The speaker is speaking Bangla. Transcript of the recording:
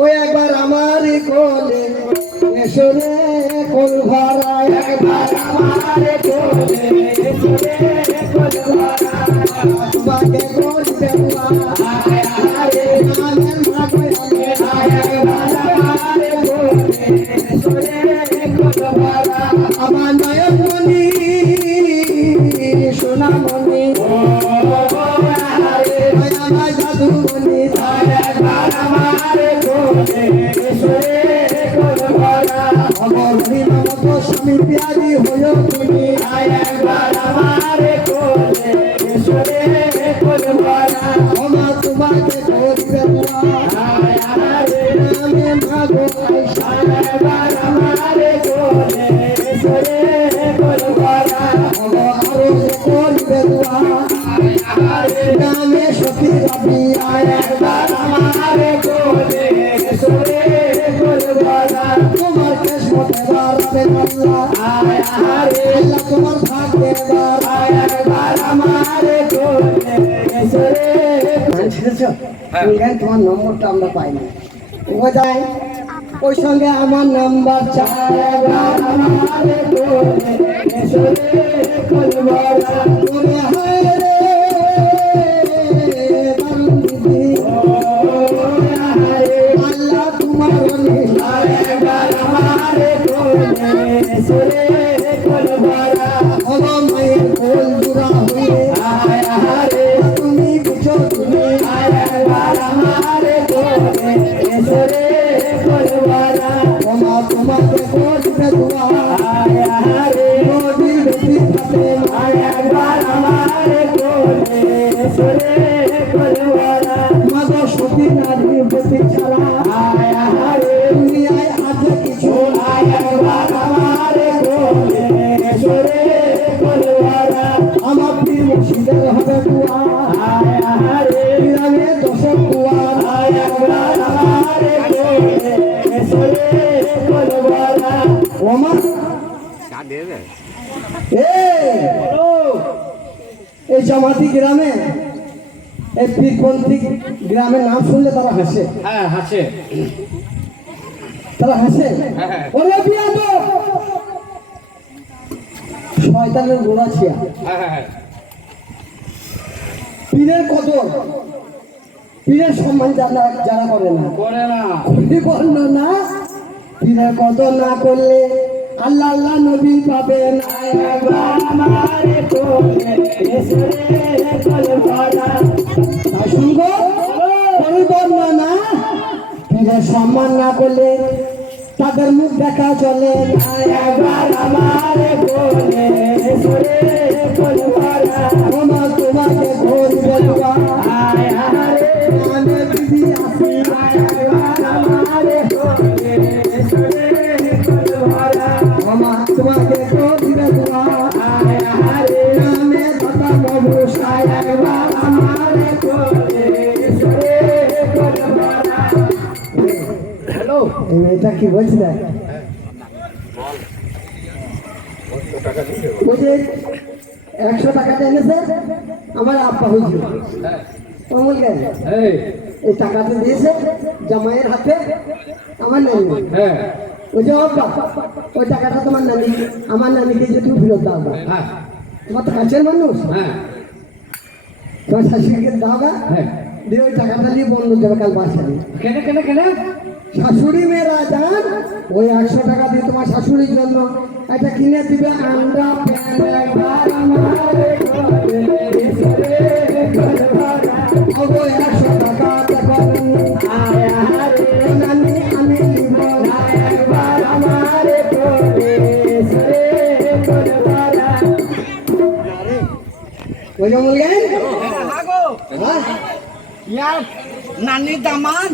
ওই একবার আমার কোলে এসো রে কোল ভরা, একবার আমার কোলে এসো রে কোল ভরা, তোমাকে কোল দেওয়া আরে নামের মাগো একবার আমার কোলে এসো রে কোল ভরা, আমার নয়নমণি সোনামণি আমার জাদুমণি একবার আমার কোলে এসো রে কোল ভরা, আমার হরিনাম স্বামী প্যারি হলো তুমি একবার আমার কোলে এসো রে কোল ভরা, আমার তোমাকে করবে নামে মাগো একবার আমার কোলে এসো রে কোল ভরা, আরো করবে নামে সখী রবি একবার আমার কোলে এসো রে কোল ভরা, তোমার কেসমতে বাড়বে আল্লাহ আল্লাহ তোমার ভাগ্যে একবার আমার কোলে এসো রে। তোমার নম্বরটা আমরা পাইনি, ও যায় ওই সঙ্গে আমার নাম্বার চাই একবার আমার কোলে এসো রে কোল ভরা, তুমি হায় রে আল্লাহ তোমার একবার আমার কোলে এসো রে কোল ভরা, হলো মায়ের কোল জুড়া হয়ে তুমি বুঝো তুমি একবার আমার কোলে এসো রে কোল ভরা, তোমাকে করবে দোয়া নদী বেশি থাকে একবার আমার কোলে এসো রে কোল ভরা, মাগো সতী নারী বেশি ছাড়া দুনিয়ায় আছে কিছু একবার আমার কোলে এসো রে কোল ভরা, আমার প্রিয় মুর্শিদের হবে দোয়া গ্রামে দশক দোয়া একবার আমার কোলে এসো রে কোল ভরা, ওমা এই জামাতি গ্রামে এই পীরপন্থী গ্রামের নাম শুনলে তারা হাসে, হ্যাঁ হাসে, তারা হাসে ওরে বিয়াদব শয়তানের গোড়া ছিয়া, পীরের কদর পীরের সম্মান যারা যারা করে না না পীরের কদর না করলে আল্লাহ আল্লাহ নবী পাবেন একবার আমার কোলে এসো রে কোল ভরা, তাই শুনবো না পীরের সম্মান না করলে তাদের মুখ দেখা চলে একবার আমার কোলে এসো রে কোল ভরা, তোমার তোমাকে করবে দোয়া আমি দিদি আসি একবার আমার কোলে এসো রে কোল ভরা, তোমাকে করবে দোয়া নামে কথা মনুষা একবার আমার কোলে এসো রে কোল ভরা। হ্যালো এটা কি বলছি দেখ বলছে 100 টাকাটা এনেছে আমার আব্বা হয়েছিল অমল গেল এই টাকাটা দিয়েছে জামাইয়ের হাতে আমার নানি, ওই যে আব্বা ওই টাকাটা তোমার নানি আমার নানিকে যে তুমি ফেরত দাও, তোমার তো কাছের মানুষ তোমার শাশুড়িকে দাও দিয়ে ওই টাকাটা নিয়ে বন্ধ দেবে কাল বাসায়। কেনে কেনে কেনে শাশুড়ি মেয়েরা যান ওই 100 টাকা দিয়ে তোমার শাশুড়ির জন্য একটা কিনে দিবে আন্ডা প্যান্ট একবার আমার কোলে এসো রে কোল ভরা, ওগো 100 টাকা দেখুন নানি আমি দিব একবার আমার কোলে এসো রে কোল ভরা, ওই যে বললেন ইয়ার নানি দামান